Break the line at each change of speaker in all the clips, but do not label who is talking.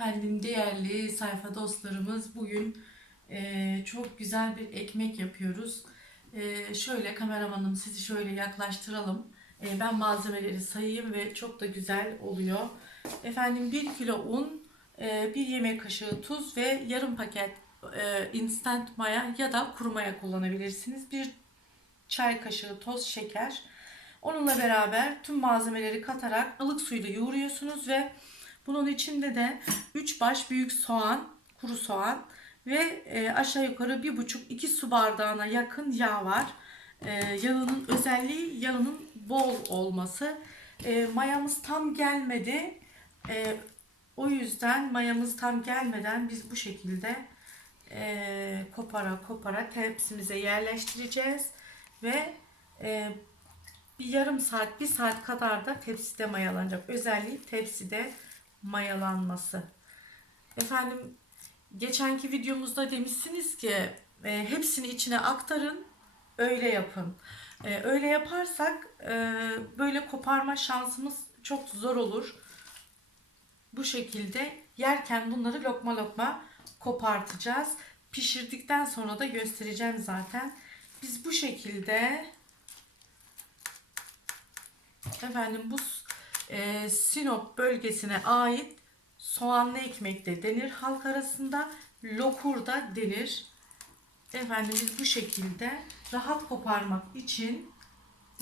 Efendim değerli sayfa dostlarımız bugün eee, çok güzel bir ekmek yapıyoruz. Eee, şöyle kameramanım sizi şöyle yaklaştıralım. Eee, ben malzemeleri sayayım ve çok da güzel oluyor. Efendim 1 kilo un, 1 yemek kaşığı tuz ve yarım paket eee, instant maya ya da kuru maya kullanabilirsiniz. Bir çay kaşığı toz şeker. Onunla beraber tüm malzemeleri katarak ılık suyla yoğuruyorsunuz ve bunun içinde de 3 baş büyük soğan, kuru soğan ve e, aşağı yukarı 1,5-2 su bardağına yakın yağ var. E, yağının özelliği yağının bol olması. E, mayamız tam gelmedi. E, o yüzden mayamız tam gelmeden biz bu şekilde e, kopara kopara tepsimize yerleştireceğiz ve e, bir yarım saat, bir saat kadar da tepside mayalanacak. Özelliği tepside mayalanması. Efendim geçenki videomuzda demişsiniz ki e, hepsini içine aktarın, öyle yapın. E, öyle yaparsak e, böyle koparma şansımız çok zor olur. Bu şekilde yerken bunları lokma lokma kopartacağız. Pişirdikten sonra da göstereceğim zaten. Biz bu şekilde efendim bu e, Sinop bölgesine ait soğanlı ekmek de denir halk arasında. Lokur da denir. Efendim biz bu şekilde rahat koparmak için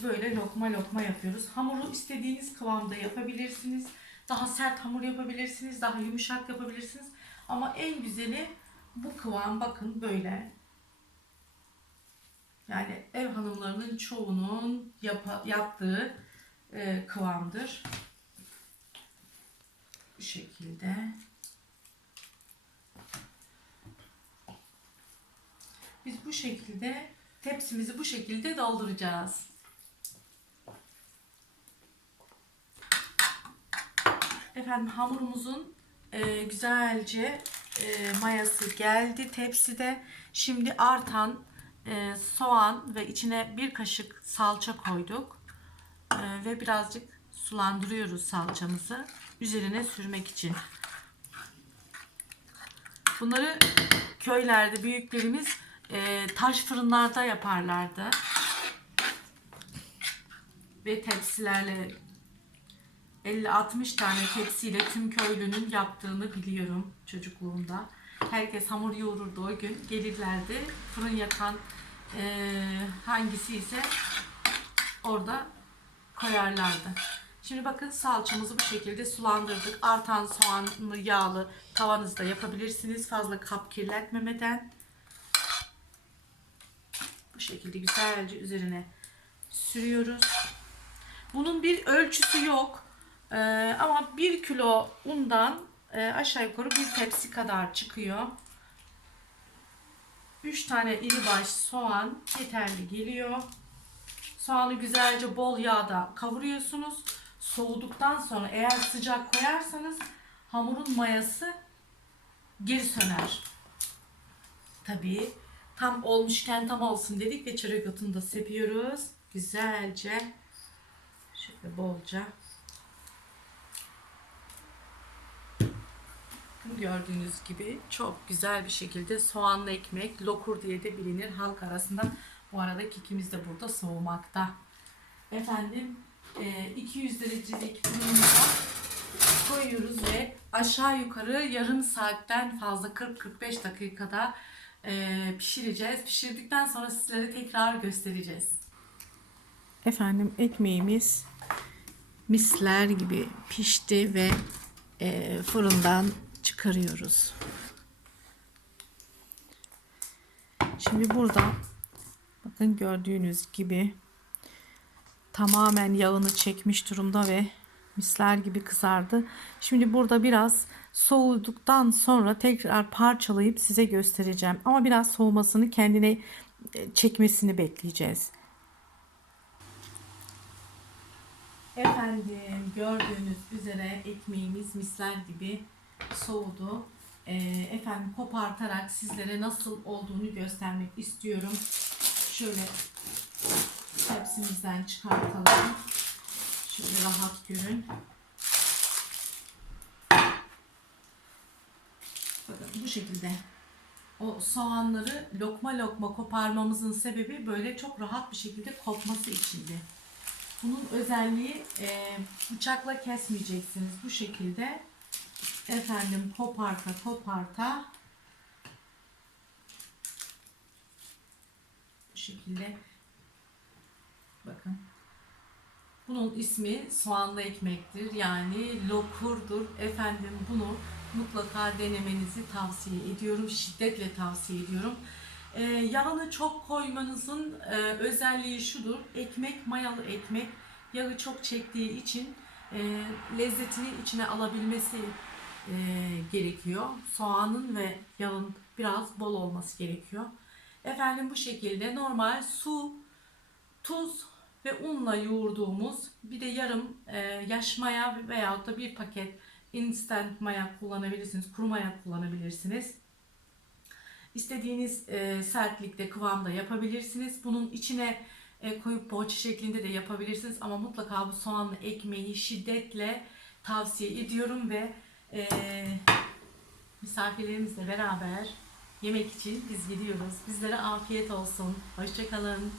böyle lokma lokma yapıyoruz. Hamuru istediğiniz kıvamda yapabilirsiniz. Daha sert hamur yapabilirsiniz. Daha yumuşak yapabilirsiniz. Ama en güzeli bu kıvam bakın böyle. Yani ev hanımlarının çoğunun yapa- yaptığı e, kıvamdır. Bu şekilde. Biz bu şekilde tepsimizi bu şekilde dolduracağız. Efendim hamurumuzun e, güzelce e, mayası geldi tepside. Şimdi artan e, soğan ve içine bir kaşık salça koyduk. E, ve birazcık sulandırıyoruz salçamızı üzerine sürmek için. Bunları köylerde büyüklerimiz e, taş fırınlarda yaparlardı. Ve tepsilerle 50-60 tane tepsiyle tüm köylünün yaptığını biliyorum çocukluğumda. Herkes hamur yoğururdu o gün. Gelirlerdi. Fırın yakan e, hangisi ise orada koyarlardı. Şimdi bakın salçamızı bu şekilde sulandırdık. Artan soğanlı yağlı tavanızda yapabilirsiniz. Fazla kap kirletmemeden. Bu şekilde güzelce üzerine sürüyoruz. Bunun bir ölçüsü yok. Ee, ama 1 kilo undan e, aşağı yukarı bir tepsi kadar çıkıyor. 3 tane iri baş soğan yeterli geliyor. Soğanı güzelce bol yağda kavuruyorsunuz. Soğuduktan sonra eğer sıcak koyarsanız hamurun mayası geri söner. Tabii tam olmuşken tam olsun dedik ve çörek otunu da sepiyoruz. Güzelce şöyle bolca gördüğünüz gibi çok güzel bir şekilde soğanlı ekmek lokur diye de bilinir halk arasında. Bu arada kekimiz de burada soğumakta. Efendim e, 200 derecelik fırınımıza koyuyoruz ve aşağı yukarı yarım saatten fazla 40-45 dakikada e, pişireceğiz. Pişirdikten sonra sizlere tekrar göstereceğiz. Efendim ekmeğimiz misler gibi pişti ve e, fırından çıkarıyoruz. Şimdi burada bakın gördüğünüz gibi tamamen yağını çekmiş durumda ve misler gibi kızardı. Şimdi burada biraz soğuduktan sonra tekrar parçalayıp size göstereceğim. Ama biraz soğumasını kendine e, çekmesini bekleyeceğiz. Efendim gördüğünüz üzere ekmeğimiz misler gibi soğudu. Ee, efendim kopartarak sizlere nasıl olduğunu göstermek istiyorum. Şöyle tepsimizden çıkartalım. Şöyle rahat görün. şekilde. O soğanları lokma lokma koparmamızın sebebi böyle çok rahat bir şekilde kopması içindi. Bunun özelliği e, bıçakla kesmeyeceksiniz. Bu şekilde efendim koparta koparta şekilde bakın bunun ismi soğanlı ekmektir. Yani lokurdur. Efendim bunu mutlaka denemenizi tavsiye ediyorum. Şiddetle tavsiye ediyorum. Ee, yağını çok koymanızın e, özelliği şudur. Ekmek, mayalı ekmek yağı çok çektiği için e, lezzetini içine alabilmesi e, gerekiyor. Soğanın ve yağın biraz bol olması gerekiyor. Efendim bu şekilde normal su, tuz ve unla yoğurduğumuz bir de yarım e, yaş maya veyahut da bir paket instant maya kullanabilirsiniz. Kuru maya kullanabilirsiniz. İstediğiniz e, sertlikte, kıvamda yapabilirsiniz. Bunun içine e, koyup poğaça şeklinde de yapabilirsiniz. Ama mutlaka bu soğanlı ekmeği şiddetle tavsiye ediyorum ve e, misafirlerimizle beraber yemek için biz gidiyoruz. Bizlere afiyet olsun. Hoşçakalın.